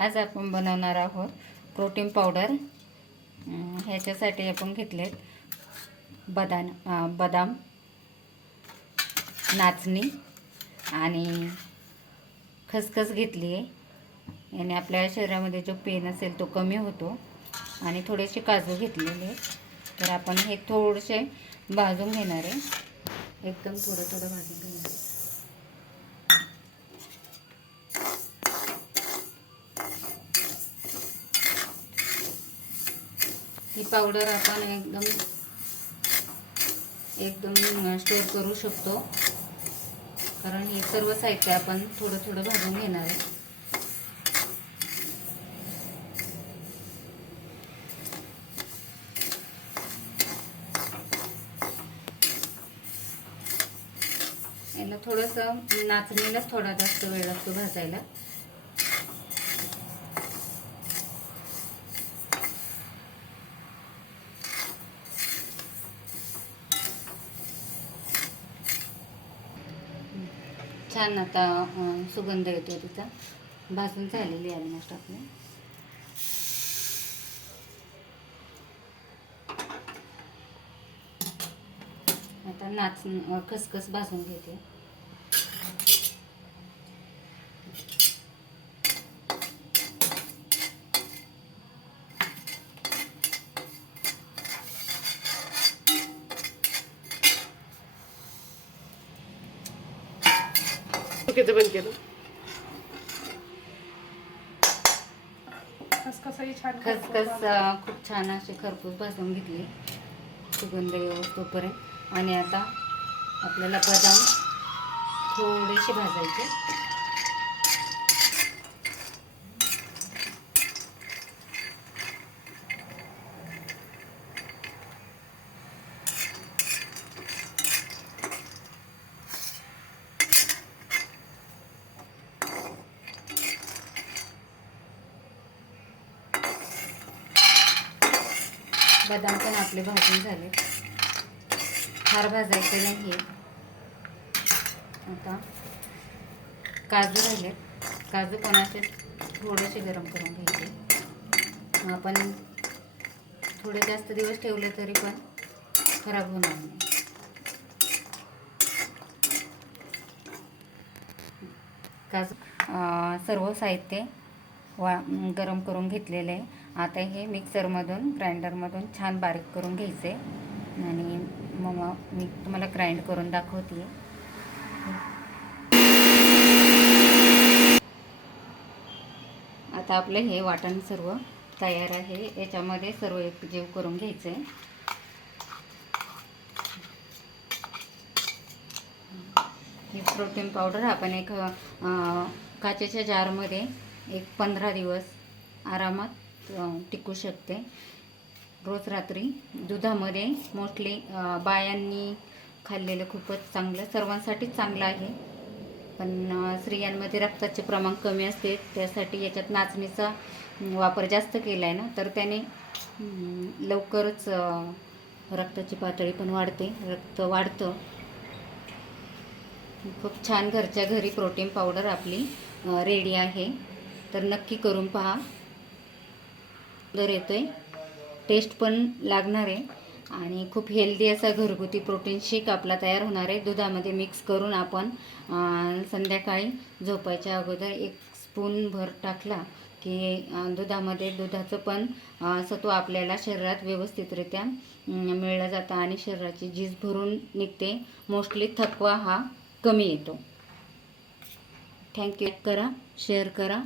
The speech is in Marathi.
आज आपण बनवणार आहोत प्रोटीन पावडर। ह्याच्यासाठी आपण घेतलेत बदाम, नाचणी आणि खसखस घेतली आहे। याने आपल्या शरीरामध्ये जो पेन असेल तो कमी होतो। आणि थोडेसे काजू घेतलेले, तर आपण हे थोडेसे भाजून घेणार आहे, एकदम थोडं थोडं भाजून घेणार आहे। ही पावडर आपण एकदम स्टोर करू शकतो, कारण हे सर्व साहित्य आपण थोडं थोडं भाजून घेणार आहे। याला थोडंसं नाचणीलाच थोडा जास्त वेळ लागतो भाजायला। छान आता सुगंध येतो तिचा, भाजून झालेली आहे ऑलमोस्ट आपली। आता खसखस भाजून घेते। बंद केलं। खसखस खूप छान अशी खरपूस भाजून घेतली, सुगंध येतोपर्यंत। आणि आता आपल्याला बदाम थोडेसे भाजायचे। बदाम पण आपले भाजून झाले, फार भाजायचे नाही। आता काजू राहिले, काजू पण असे थोडेसे गरम करून घ्यायचे। आपण थोडे जास्त दिवस ठेवले तरी पण खराब होणार नाही। काजू सर्व साहित्य गरम करून घेतलेले आहे। आता हे मिक्सरमधून ग्राइंडरमधून छान बारीक करून घ्यायचे, आणि मग मी तुम्हाला ग्राइंड करून दाखवते। आता आपलं हे वाटण सर्व तयार आहे, याच्यामध्ये सर्व एकजीव करून घ्यायचे। ही प्रोटीन पावडर आपण एक काचेच्या जारमध्ये 15 दिवस आरामात टिकू शकते। रोज रात्री दुधामध्ये मोस्टली बायांनी खाल्लेलं खूपच चांगलं, सर्वांसाठीच चांगलं आहे। पण स्त्रियांमध्ये रक्ताचे प्रमाण कमी असते, त्यासाठी याच्यात नाचणीचा वापर जास्त केला आहे ना, तर त्याने लवकरच रक्ताची पातळी पण वाढते, रक्त वाढतं। खूप छान घरच्या घरी प्रोटीन पावडर आपली रेडी आहे, तर नक्की करून पहा। दर येतोय, टेस्ट पण लागणार आहे, आणि खूप हेल्दी असा घरगुती प्रोटीन शेक आपला तयार होणार आहे। दुधामध्ये मिक्स करून आपण संध्याकाळी झोपायच्या अगोदर 1 स्पून भर टाकला की दुधामध्ये दुधाचं पण सत्व आपल्याला शरीरात व्यवस्थितरित्या मिळलं जातं, आणि शरीराची झीज भरून निघते। मोस्टली थकवा हा कमी येतो। थँक्यू। करा, शेअर करा।